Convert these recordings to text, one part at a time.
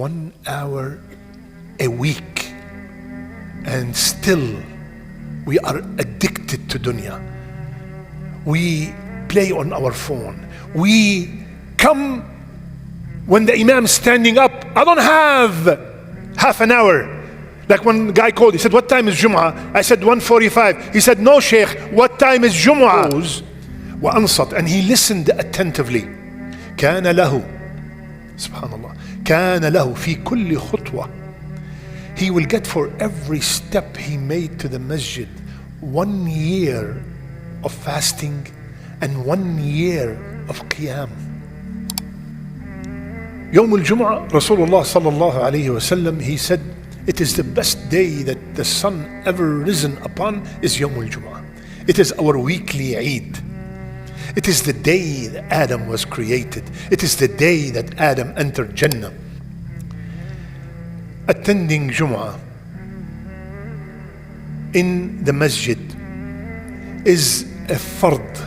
1 hour a week, and still we are addicted to dunya. We play on our phone. We come when the imam is standing up. I don't have half an hour. Like one guy called, he said, what time is Jumu'ah? I said 1:45. He said, no Sheikh, what time is Jumu'ah? وأنصت, and he listened attentively. كان له, subhanallah, كان له في كل خطوة. He will get for every step he made to the masjid 1 year of fasting and 1 year of qiyam. يوم الجمعة, Rasulullah sallallahu alayhi wa sallam, he said, it is the best day that the sun ever risen upon is Yawm al-Jumu'ah. It is our weekly Eid. It is the day that Adam was created. It is the day that Adam entered Jannah. Attending Jumu'ah in the masjid is a fard.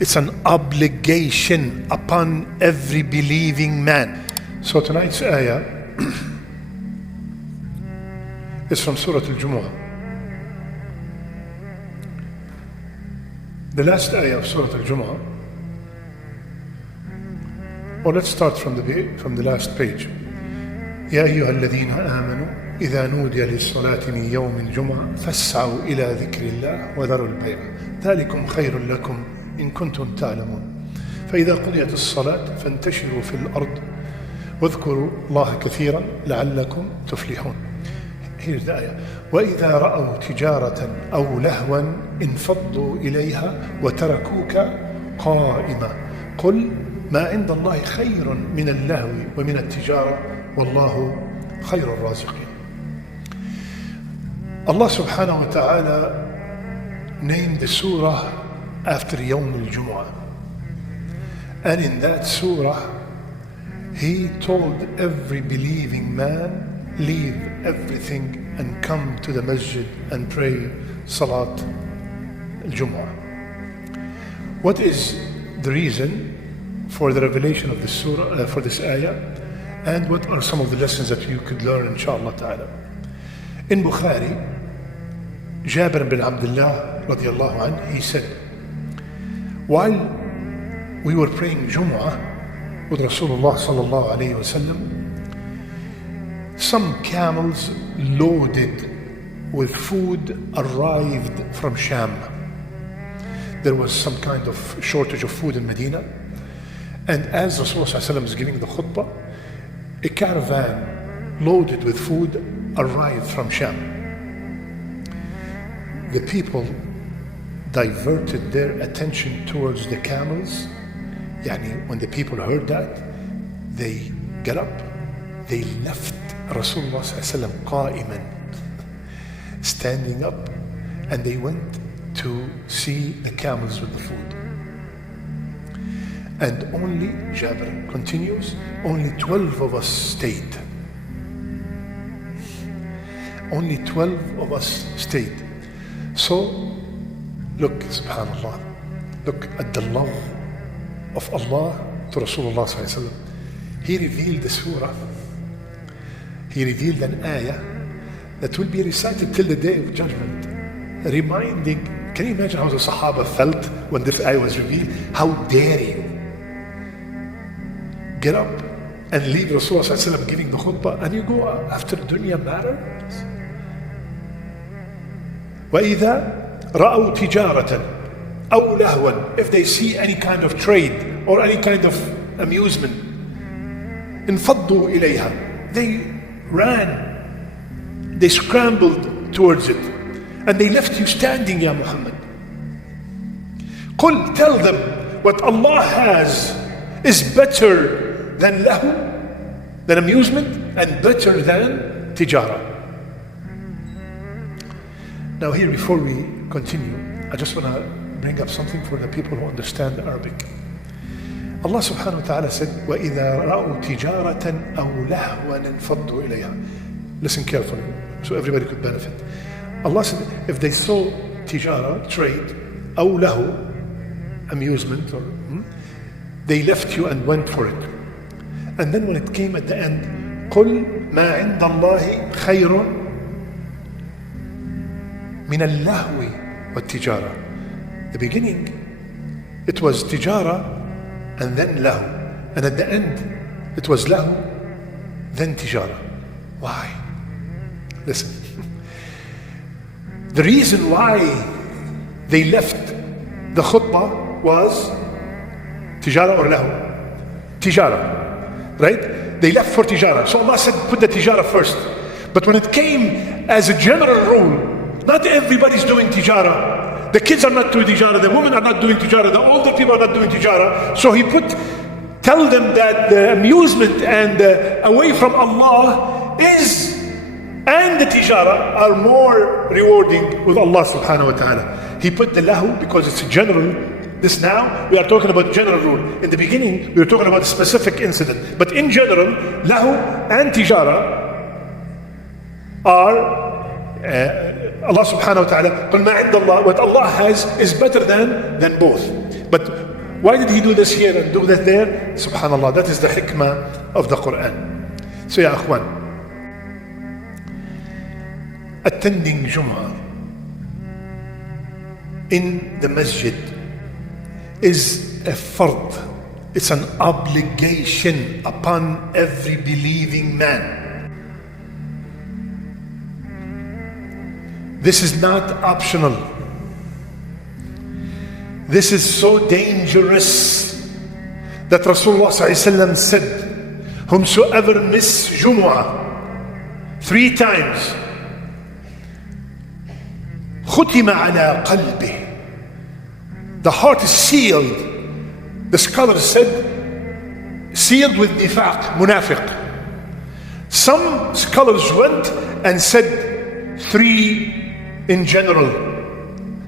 It's an obligation upon every believing man. So tonight's ayah is from Surah Al-Jumu'ah. The last ayah of Surah Al-Jumu'ah, or let's start from the last page. يا أيها الذين آمنوا إذا نودي للصلاة من يوم الجمعة فاسعوا إلى ذكر الله وذروا البيع ذلكم خير لكم إن كنتم تعلمون فإذا قضيت الصلاة فانتشروا في الأرض واذكروا الله كثيرا لعلكم تفلحون. Here's the ayah. وإذا رأوا تجارة أو لهوا انفضوا إليها وتركوك قائما قل ما عند الله خير من اللهو ومن التجارة والله خير الرازقين. Allah subhanahu wa ta'ala named the surah after Yawm al-Jumu'ah, and in that surah he told every believing man, leave everything and come to the masjid and pray Salat al-Jumu'ah. What is the reason for the revelation of this surah, for this ayah, and what are some of the lessons that you could learn, inshallah ta'ala? In Bukhari, Jabir bin Abdullah radiallahu anhu, he said, while we were praying Jumu'ah with Rasulullah sallallahu alayhi wa sallam, some camels loaded with food arrived from Sham. There was some kind of shortage of food in Medina, and as Rasulullah sallallahu alayhi wa sallam is giving the khutbah, a caravan loaded with food arrived from Sham. The people diverted their attention towards the camels. Yani, when the people heard that, they got up, they left Rasulullah sallallahu alaihi wasallam qa'iman, standing up, and they went to see the camels with the food. And only, Jabir continues, only 12 of us stayed. Only 12 of us stayed. So, look, subhanallah, look at the love of Allah to Rasulullah sallallahu alaihi wasallam. He revealed the surah. He revealed an ayah that will be recited till the day of judgment, reminding, can you imagine how the Sahaba felt when this ayah was revealed? How dare you get up and leave Rasulullah sallallahu alaihi wasallam giving the khutbah, and you go after dunya matters? وَإِذَا رَأَوْا تِجَارَةً أَوْ لَهْوًا, if they see any kind of trade or any kind of amusement, انفضوا إليها, they ran, they scrambled towards it, and they left you standing, Ya Muhammad. قل, tell them, what Allah has is better than lahu, than amusement, and better than tijara. Now here, before we continue, I just want to bring up something for the people who understand Arabic. Allah subhanahu wa ta'ala said, وَإِذَا رَأُوا تِجَارَةً أَوْ لَهْوًا انفَضُّوا إِلَيْهَا. Listen carefully, so everybody could benefit. Allah said, if they saw tijara, trade, أو له, amusement, they left you and went for it. And then when it came at the end, قل ما عند الله خير من اللهو والتجارة. The beginning, it was tijara and then lahu. And at the end, it was lahu, then tijara. Why? Listen. The reason why they left the khutbah was tijara or lahu? Tijara. Right? They left for tijara. So Allah said, put the tijara first. But when it came as a general rule, not everybody's doing tijara. The kids are not doing tijara, the women are not doing tijara, the older people are not doing tijara. So he tell them that the amusement and away from Allah and the tijara are more rewarding with Allah subhanahu wa ta'ala. He put the lahu because it's general. This now, we are talking about general rule. In the beginning, we were talking about a specific incident. But in general, lahu and tijara are Allah subhanahu wa ta'ala, قُلْ مَا عِنْدَ اللَّهِ, what Allah has is better than both. But why did he do this here and do that there? Subhanallah, that is the hikmah of the Quran. So ya akhwan, attending Jumu'ah in the masjid is a fard. It's an obligation upon every believing man. This is not optional. This is so dangerous that Rasulullah ﷺ said, whomsoever miss Jumu'ah 3 times, ختم على قلبه, the heart is sealed. The scholars said, sealed with nifaq, munafiq. Some scholars went and said 3 in general.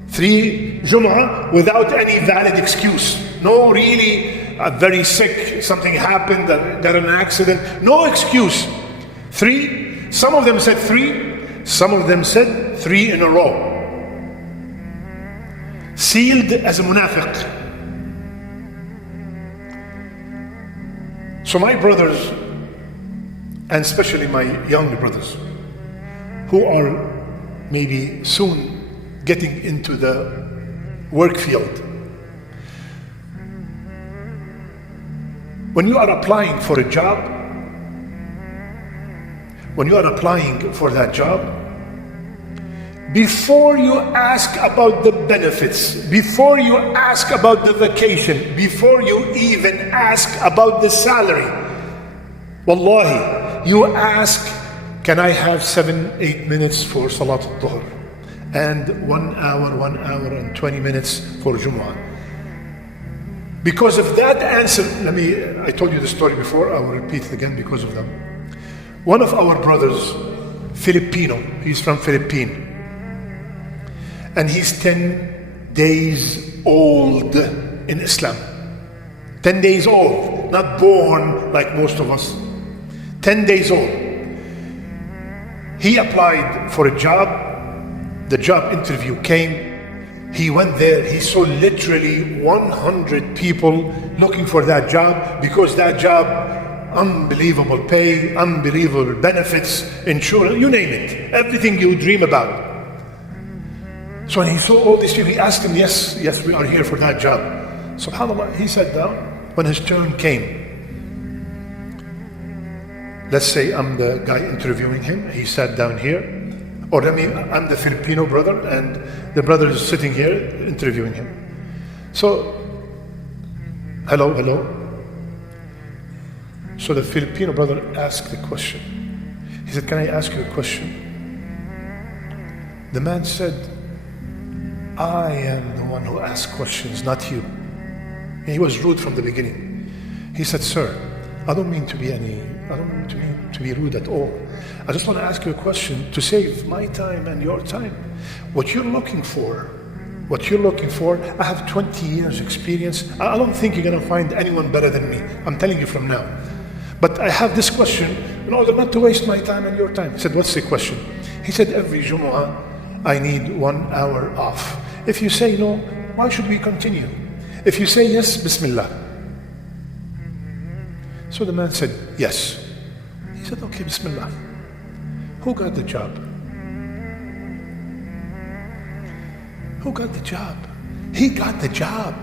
3 Jumu'ah without any valid excuse. No, really, very sick, something happened, got an accident. No excuse. 3. Some of them said 3. Some of them said 3 in a row. Sealed as a munafiq. So my brothers, and especially my younger brothers, who are maybe soon getting into the work field, when you are applying for a job, when you are applying for that job, before you ask about the benefits, before you ask about the vacation, before you even ask about the salary, wallahi, you ask, can I have 7-8 minutes for Salat al-Dhuhr? And 1 hour and 20 minutes for Jumu'ah. Because of that answer, I told you the story before, I will repeat it again because of them. One of our brothers, Filipino, he's from Philippines, and he's 10 days old in Islam. 10 days old, not born like most of us. 10 days old. He applied for a job. The job interview came. He went there. He saw literally 100 people looking for that job, because that job, unbelievable pay, unbelievable benefits, insurance, you name it, everything you dream about. So when he saw all these people, he asked him, yes, we are here for that job. SubhanAllah, he sat down. When his turn came, let's say I'm the guy interviewing him, he sat down here, or I'm the Filipino brother, and the brother is sitting here interviewing him. So, hello. So the Filipino brother asked the question. He said, can I ask you a question? The man said, I am the one who asks questions, not you. And he was rude from the beginning. He said, sir, I don't mean to be rude at all. I just want to ask you a question to save my time and your time. What you're looking for, I have 20 years experience. I don't think you're going to find anyone better than me. I'm telling you from now. But I have this question in order not to waste my time and your time. He said, what's the question? He said, every Jumu'ah, I need 1 hour off. If you say no, why should we continue? If you say yes, Bismillah. So the man said, yes. He said, okay, Bismillah. Who got the job? Who got the job? He got the job.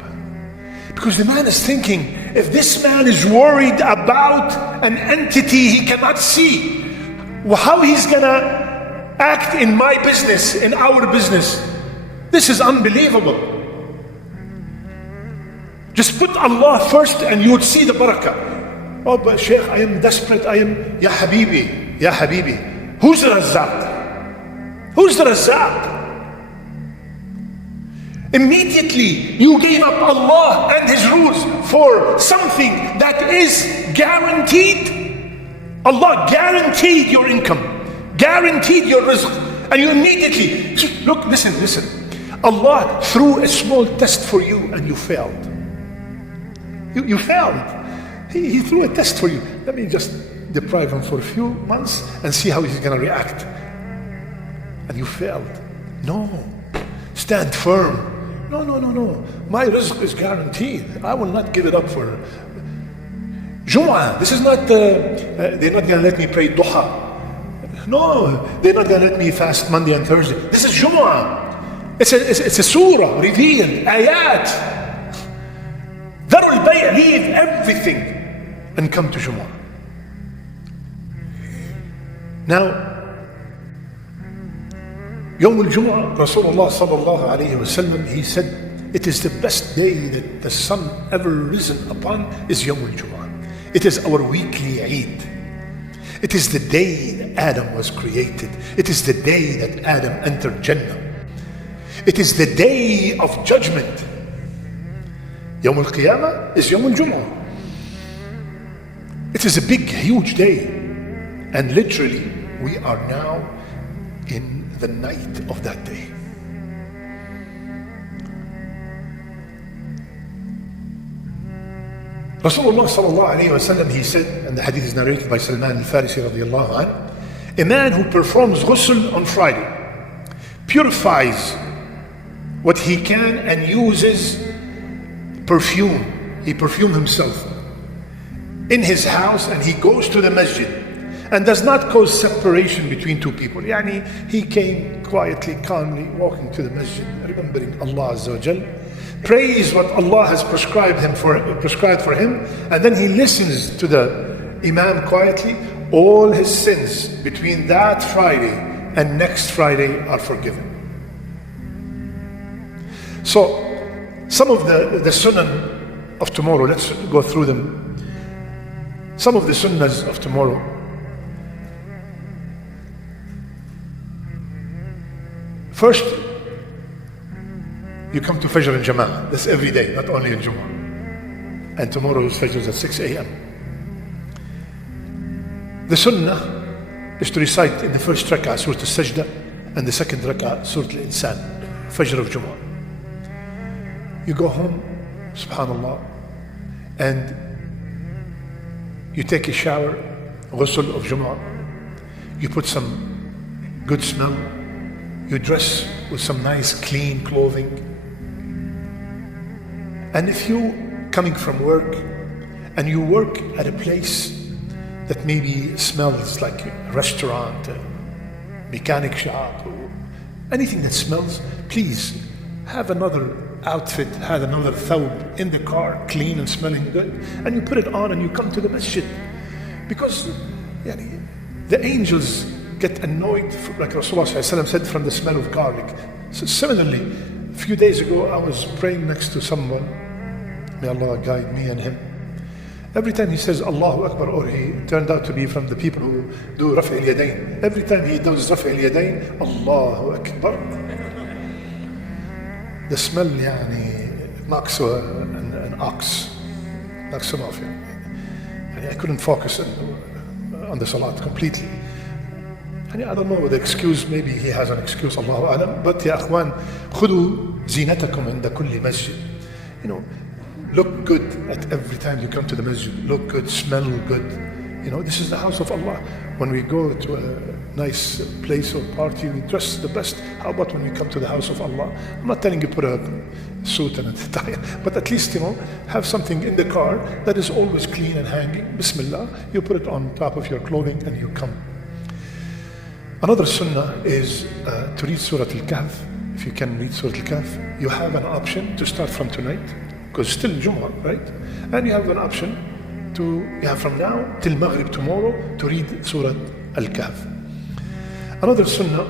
Because the man is thinking, if this man is worried about an entity he cannot see, how he's gonna act in my business, in our business? This is unbelievable. Just put Allah first and you would see the barakah. Oh, but Shaykh, I am desperate, Ya Habibi, Ya Habibi. Who's the Razzaq? Who's the Razzaq? Immediately you gave up Allah and His rules for something that is guaranteed. Allah guaranteed your income, guaranteed your rizq, and you immediately, look, listen. Allah threw a small test for you and you failed. You failed. He threw a test for you. Let me just deprive him for a few months and see how he's going to react. And you failed. No. Stand firm. No. My rizq is guaranteed. I will not give it up for Jumu'ah. This is not, they're not going to let me pray duha. No, they're not going to let me fast Monday and Thursday. This is Jumu'ah. It's a surah, revealed, ayat. Darul bay', leave everything and come to Jumu'ah. Now, Yawm al-Jumu'ah, Rasulullah sallallahu alayhi wa sallam, he said, it is the best day that the sun ever risen upon is Yawm al-Jumu'ah. It is our weekly Eid. It is the day that Adam was created. It is the day that Adam entered Jannah. It is the day of judgment. Yawm al-Qiyamah is Yawm al-Jumu'ah. It is a big, huge day. And literally, we are now in the night of that day. Rasulullah sallallahu alayhi wa sallam, he said, and the hadith is narrated by Salman al-Farisi radiyallahu anhu, a man who performs ghusl on Friday purifies what he can and uses perfume. He perfumes himself in his house and he goes to the masjid and does not cause separation between two people. Yani, he came quietly, calmly, walking to the masjid, remembering Allah Azza wa Jal, prays what Allah has prescribed for him, and then he listens to the Imam quietly. All his sins between that Friday and next Friday are forgiven. So, some of the sunnah of tomorrow, let's go through them. Some of the sunnahs of tomorrow. First, you come to Fajr and Jama'ah. That's every day, not only in Jumu'ah. And tomorrow's Fajr is at 6 a.m. The sunnah is to recite in the first rak'ah Surah Al-Sajdah and the second rak'ah Surah Al-Insan, Fajr of Jumu'ah. You go home, subhanallah, and you take a shower, ghusl of Jumu'ah. You put some good smell. You dress with some nice clean clothing. And if you coming from work and you work at a place that maybe smells like a restaurant, a mechanic shop, or anything that smells, please have another outfit, have another thawb in the car, clean and smelling good, and you put it on and you come to the masjid. Because the angels get annoyed, like Rasulullah said, from the smell of garlic. So similarly, a few days ago I was praying next to someone, may Allah guide me and him. Every time he says Allahu Akbar, or he turned out to be from the people who do Raf' al-Yadayn, every time he does Raf' al-Yadayn, Allahu Akbar, the smell knocks an ox, knocks him off. I couldn't focus on the salat completely. I don't know the excuse, maybe he has an excuse, Allahu Alam. But ya akhwan, خُذُوا زِينَتَكُمْ عِنْدَ كُلِّ مسجد. Look good at every time you come to the masjid. Look good, smell good. This is the house of Allah. When we go to a nice place or party, we dress the best. How about when we come to the house of Allah? I'm not telling you put a suit and a tie, but at least, have something in the car that is always clean and hanging. Bismillah, you put it on top of your clothing and you come. Another sunnah is to read Surah Al-Kahf. If you can read Surah Al-Kahf, you have an option to start from tonight, because still Jumu'ah, right? And you have an option from now till Maghrib tomorrow to read Surah Al-Kahf. Another sunnah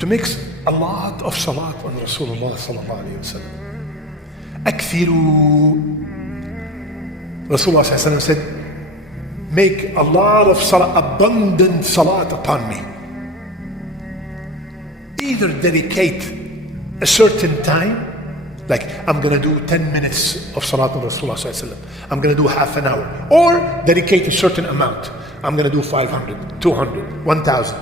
to make a lot of salat on Rasulullah sallallahu alayhi wa sallam. Akthiru. Rasulullah sallallahu alayhi wa sallam said, make a lot of salat, abundant salat upon me. Either dedicate a certain time, like I'm going to do 10 minutes of salat on Rasulullah sallallahu alaihi wasallam. I'm going to do half an hour. Or dedicate a certain amount. I'm going to do 500, 200, 1,000.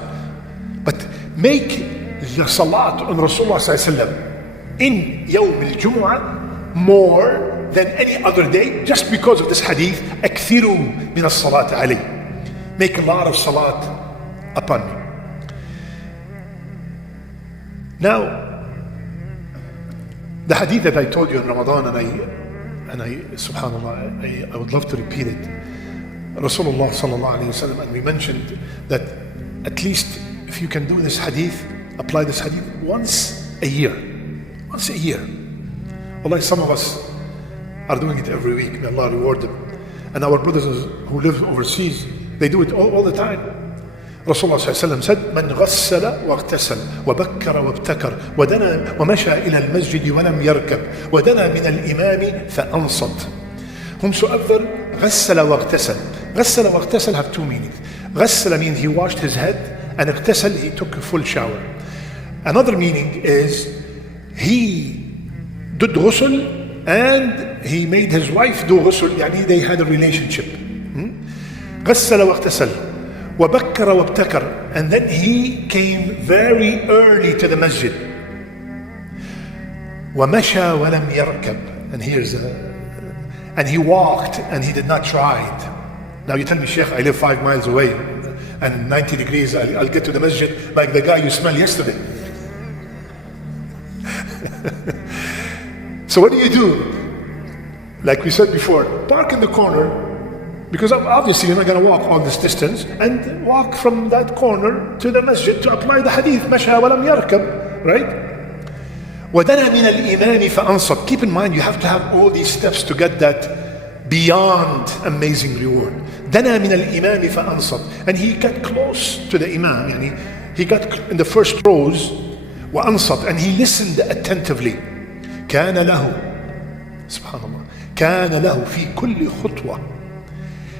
But make the salat on Rasulullah sallallahu alaihi wasallam in Yawm al-Jumu'ah more than any other day, just because of this hadith. أكثروا من الصلاة علي. Make a lot of salat upon me. Now, the hadith that I told you in Ramadan, and I subhanallah, I would love to repeat it. Rasulullah sallallahu alayhi wa sallam, and we mentioned that at least if you can do this hadith, apply this hadith once a year. Once a year. Wallahi, some of us are doing it every week. May Allah reward them. And our brothers who live overseas, they do it all the time. Rasulullah sallallahu alayhi wa sallam said, من غسل واغتسل وبكر وابتكر ودنا ومشى إلى المسجد ولم يركب ودنا من الإمام فأنصت. Whomsoever غسل واغتسل. غسل واغتسل have two meanings. غسل means he washed his head, and اغتسل, he took a full shower. Another meaning is he did ghusl and he made his wife do ghusl, يعني they had a relationship. غسل واغتسل وبكر وابتكر, and then he came very early to the masjid. ومشى ولم يركب, and he walked and he did not ride. Now you tell me, Sheikh, I live 5 miles away and 90 degrees, I'll get to the masjid like the guy you smelled yesterday. So what do? Like we said before, park in the corner, because obviously you're not going to walk all this distance, and walk from that corner to the masjid to apply the hadith, مشى ولم يركب, right? وَدَنَا مِنَ الْإِمَامِ فَأَنصَتْ. Keep in mind, you have to have all these steps to get that beyond amazing reward. دَنَا مِنَ الْإِمَامِ فَأَنصَتْ. And he got close to the imam, yani he got in the first rows, وَأَنصَتْ, and he listened attentively. كَانَ لَهُ, subhanallah, كَانَ لَهُ فِي كُلِّ خُطْوَةٍ.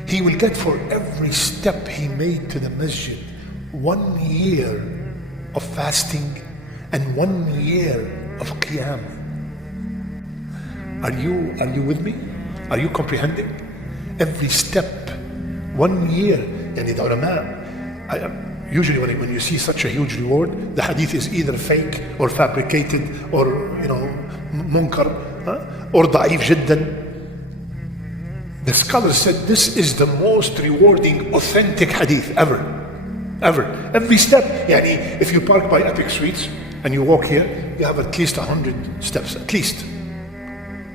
He will get for every step he made to the masjid 1 year of fasting and 1 year of qiyam. Are you with me? Are you comprehending? Every step, 1 year. And the ulama, usually when you see such a huge reward, the hadith is either fake or fabricated or munkar or da'if jiddan. The scholars said this is the most rewarding, authentic hadith ever. Every step. Yani if you park by Epic Suites and you walk here, you have at least 100 steps, at least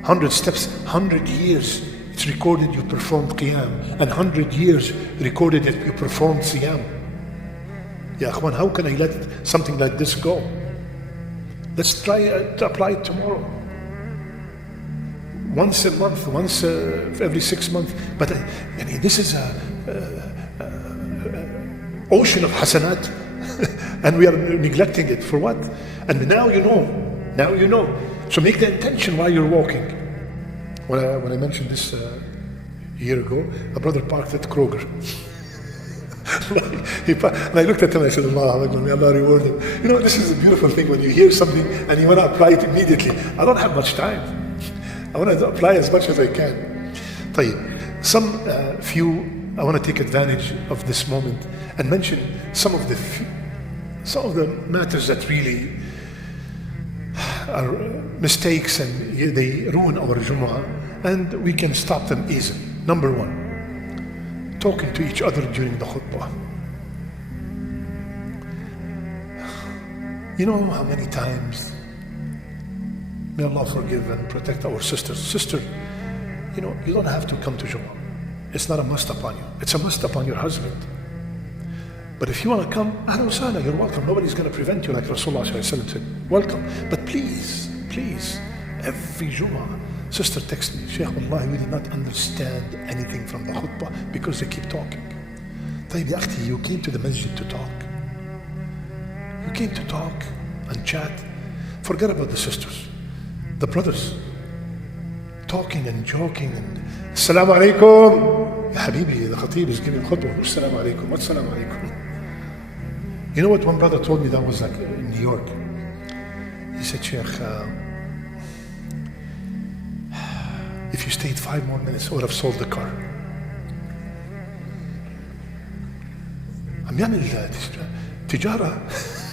100 steps. 100 years it's recorded you performed qiyam, and 100 years recorded that you performed siyam. Ya akhwan, how can I let something like this go? Let's try to apply it tomorrow. Once a month, once every 6 months. But this is a ocean of hasanat and we are neglecting it. For what? And now you know. So make the intention while you're walking. When I mentioned this a year ago, a brother parked at Kroger. And I looked at him and I said, Allah reward him. This is a beautiful thing when you hear something and you want to apply it immediately. I don't have much time. I want to apply as much as I can. طيب, I want to take advantage of this moment and mention some of the matters that really are mistakes and they ruin our Jumu'ah. and we can stop them easily. Number one, talking to each other during the khutbah. You know how many times, may Allah forgive and protect our sisters. Sister, you know, you don't have to come to Jumu'ah. It's not a must upon you. It's a must upon your husband. But if you want to come, ahlan wa sahlan, you're welcome. Nobody's going to prevent you, like Rasulullah said. Welcome. But please, every Jumu'ah, sister texts me, Shaykh, wallahi, we did not understand anything from the khutbah because they keep talking. طيب يا أختي, you came to the masjid to talk. You came to talk and chat. Forget about the sisters, the brothers, talking and joking and Assalamu alaikum. Ya Habibi, the khatib is giving khutbah. Assalamu alaikum. What's Assalamu alaikum? You know what one brother told me that was like in New York? He said, Shaykh, if you stayed 5 more minutes, I would have sold the car. عم يعمل تجارة.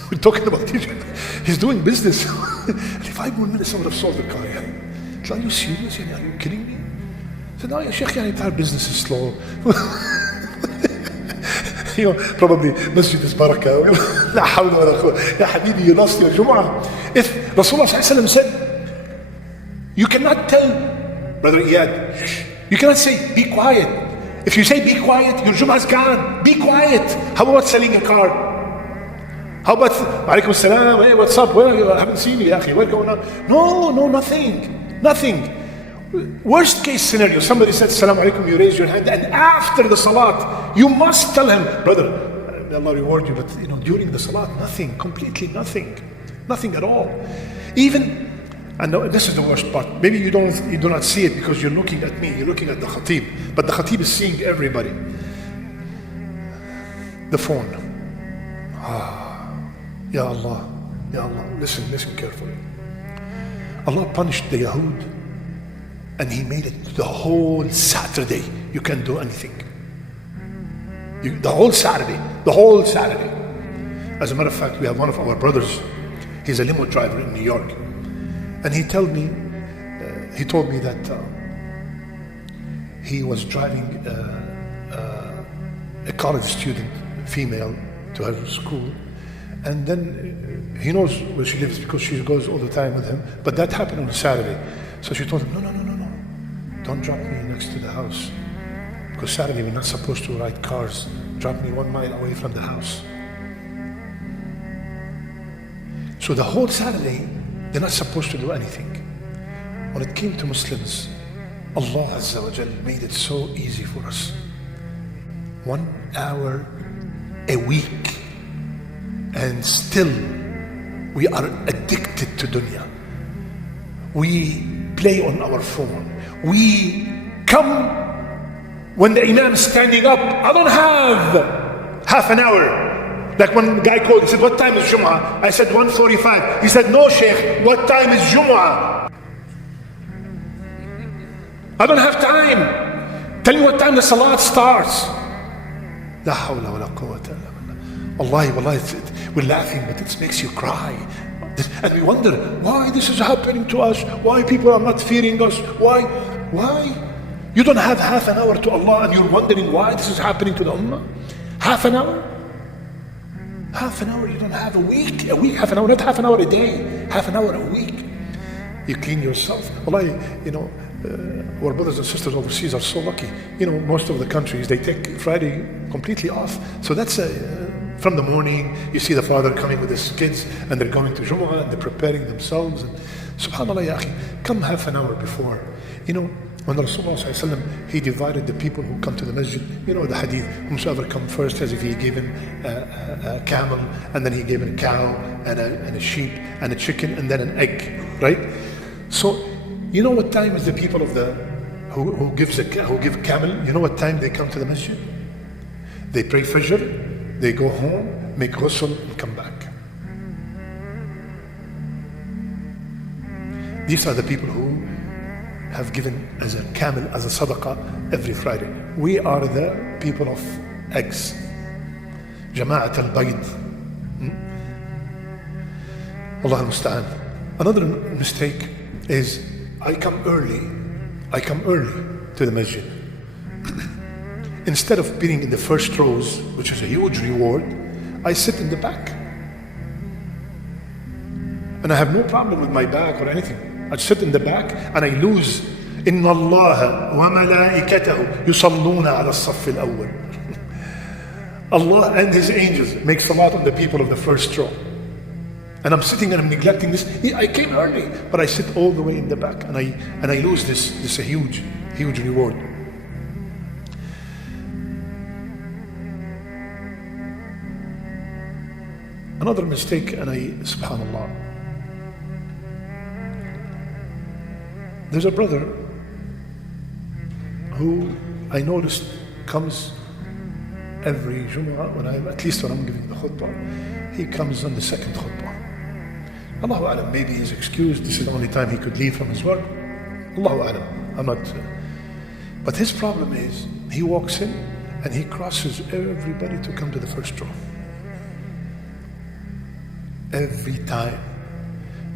We're talking about تجارة. He's doing business. 5 more minutes, I would have sold the car. Are you serious? Are you kidding me? I said, no, ya Sheikh, our business is slow. You know, probably Masjid is barakah. La hawla wa la quwwata. Ya Habibi, you lost your Jumu'ah. If Rasulullah said, you cannot tell Brother Iyad, you cannot say, be quiet. If you say be quiet, your Jumu'ah is gone. Be quiet. How about selling a car? How about, alaikum assalam, hey, what's up? Well, I haven't seen you, akhi. What's going on? No, nothing. Worst case scenario, somebody said, Assalamu alaikum, you raise your hand, and after the salat, you must tell him, brother, may Allah reward you, but you know, during the salat, nothing, completely nothing at all. Even, and this is the worst part, maybe you do not see it because you're looking at me, you're looking at the khatib, but the khatib is seeing everybody. The phone. Ya Allah, listen carefully. Allah punished the Yahud, and He made it the whole Saturday. You can't do anything. The whole Saturday. As a matter of fact, we have one of our brothers. He's a limo driver in New York, and he told me that he was driving a college student, female, to her school. And then he knows where she lives because she goes all the time with him. But that happened on a Saturday. So she told him, no. Don't drop me next to the house. Because Saturday we're not supposed to ride cars. Drop me 1 mile away from the house. So the whole Saturday, they're not supposed to do anything. When it came to Muslims, Allah Azza wa Jal made it so easy for us. 1 hour a week. And still, we are addicted to dunya. We play on our phone. We come when the imam is standing up. I don't have half an hour. Like one guy called, he said, what time is Jumu'ah? I said 1:45. He said, no, Sheikh, what time is Jumu'ah? I don't have time. Tell me what time the salat starts. La hawla wa la quwwata illa billah. Wallahi, we're laughing, but it makes you cry. And we wonder why this is happening to us, why people are not fearing us, why? You don't have half an hour to Allah and you're wondering why this is happening to the ummah? Half an hour? You don't have a week, half an hour, not half an hour a day, half an hour a week. You clean yourself. Wallahi, you know, our brothers and sisters overseas are so lucky. You know, most of the countries, they take Friday completely off. So that's from the morning, you see the father coming with his kids and they're going to Jumu'ah and they're preparing themselves. And subhanAllah, ya akhi, come half an hour before. You know, when Rasulullah he divided the people who come to the masjid, you know the hadith, whomsoever come first, as if he gave him a camel, and then he gave him a cow, and a sheep, and a chicken, and then an egg, right? So, you know what time is the people of who give camel, you know what time they come to the masjid? They pray Fajr, they go home, make ghusl, and come back. These are the people who have given as a camel, as a sadaqah every Friday. We are the people of eggs. Jama'at al-Bayd. Allah al-Musta'an. Another mistake is I come early I come early to the masjid. Instead of being in the first rows, which is a huge reward, I sit in the back. And I have no problem with my back or anything. I sit in the back and I lose. إِنَّ اللَّهَ وَمَلَائِكَتَهُ يُصَلُّونَ عَلَى الصَّفِّ الْأَوَّلِ. Allah and His angels make salat on the people of the first row. And I'm sitting and I'm neglecting this. I came early, but I sit all the way in the back and I lose this a huge reward. Another mistake, and subhanallah, there's a brother who I noticed comes every Jumu'ah, at least when I'm giving the khutbah, he comes on the second khutbah. Allahu Alam, maybe he's excused, this is the only time he could leave from his work. Allahu Alam, I'm not. But his problem is, he walks in and he crosses everybody to come to the first row. Every time.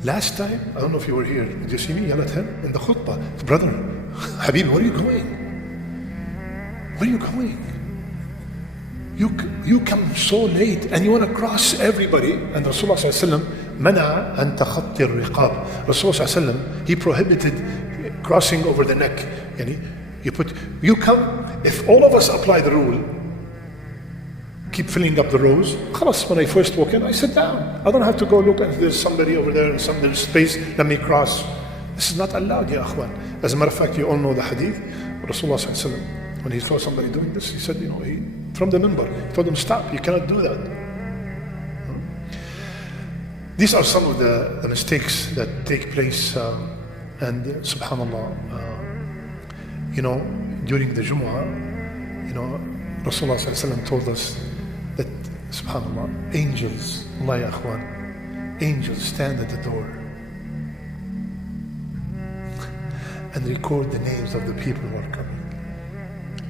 Last time, I don't know if you were here, did you see me yell at him in the khutbah? Brother, Habib, where are you going? Where are you going? You come so late and you want to cross everybody. And Rasulullah sallallahu alaihi wasallam منع أن تخطي الرقاب. Rasulullah sallallahu alaihi wasallam, he prohibited crossing over the neck. You come, if all of us apply the rule, keep filling up the rows. Khalas, when I first walk in, I sit down. I don't have to go look and there's somebody over there and there's space, let me cross. This is not allowed, ya akhwan. As a matter of fact, you all know the hadith. Rasulullah sallallahu alaihi wasallam, when he saw somebody doing this, he said, from the minbar, he told them, stop, you cannot do that. These are some of the mistakes that take place, and subhanallah, during the Jumu'ah, Rasulullah sallallahu alaihi wasallam told us that, subhanallah, angels, Allah ya akhwan, angels stand at the door and record the names of the people who are coming.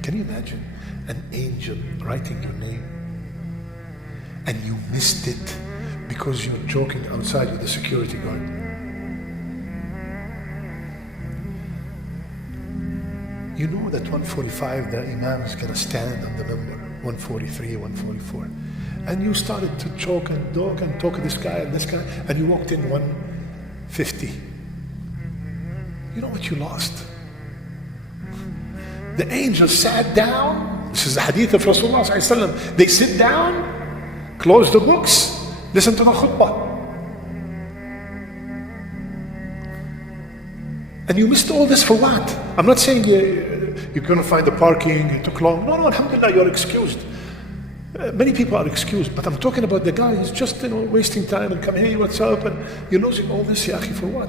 Can you imagine an angel writing your name and you missed it because you're joking outside with the security guard? You know that 145 the Imam is going to stand on the minbar, 143, 144. And you started to joke and talk to this guy and this guy, and you walked in 150. You know what you lost? The angels sat down. This is the hadith of Rasulullah sallallahu alaihi wasallam. They sit down, close the books, listen to the khutbah. And you missed all this for what? I'm not saying you're going to find the parking, it took long. No, alhamdulillah, you're excused. Many people are excused, but I'm talking about the guy who's just wasting time and coming, hey, what's up? And you're losing all this, ya akhi, for what?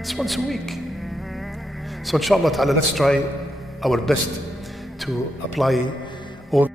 It's once a week. So inshallah ta'ala, let's try our best to apply all